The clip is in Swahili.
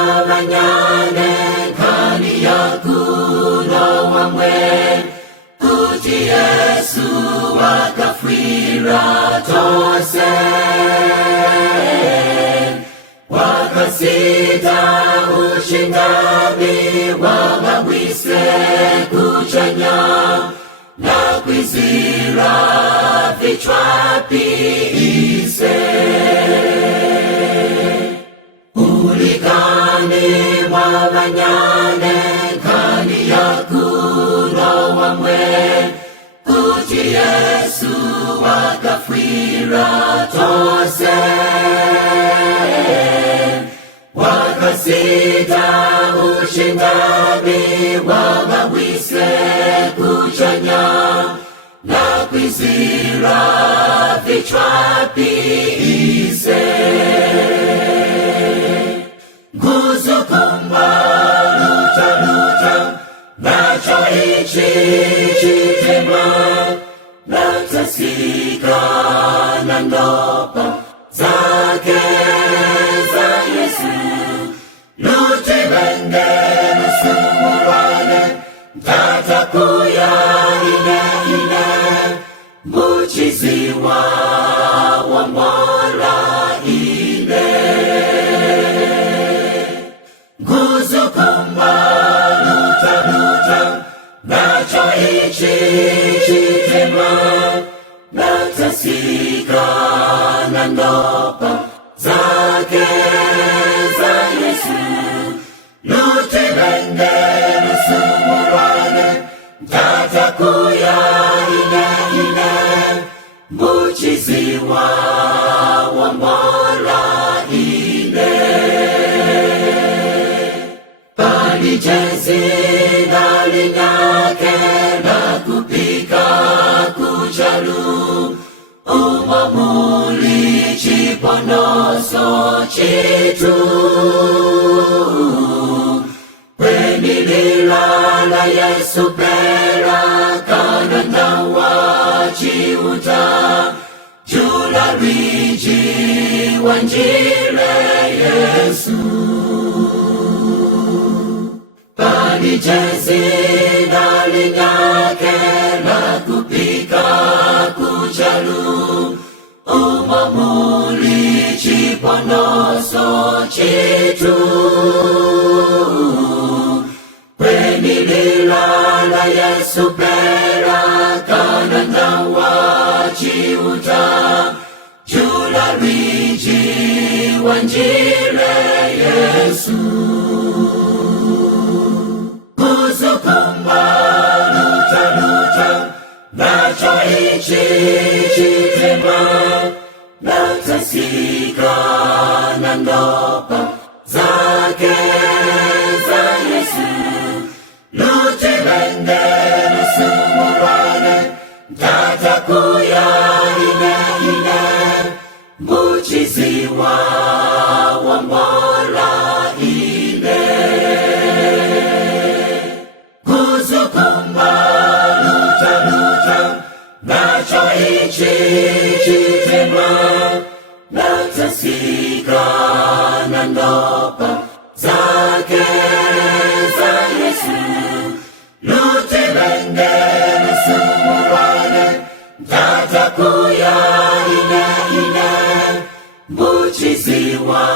mwabanyane kani yakuno wamwe kuti Yesu wakafwira tose wakasita ushindani wababwise kuchanya na kwizira vichwa piise ulikani mwabanyane kani yakuno wamwe kuti Yesu wakafwira tose wakasita ushindani wababwise kuchanya na kwizira vichwa piise nguzukumba luta nacho ichi chitima natasika na ndopa zake za Yesu lutibenge nusumurane tatakuya ine muchiziwa wa mola ine nguzukumba luta nacho ichi chitima natasika na ndopa zake za Yesu lutibenge nusumurane tatakuya ine muchiziwa wa mola ine palijezi nalinyake na kupika kuchalu umamuli chiponoso chitu kwenililala Yesu pera kananda wachiuta jula riji wanjile Yesu palijezi nalinyake na kupika kuchalu umamuli chiponoso chitu kwenililala Yesu pera kananda wachiuta jula riji wanjile Yesu kuzukumba luta nacho ichi chitima natasika na ndopa zake za Yesu lutibenge nusumurane tatakuya ine muchiziwa wa mola ine kuzukumba luta nacho ichi chitima natasika na ndopa zake za Yesu lutibenge nusumurane tatakuya ine muchiziwa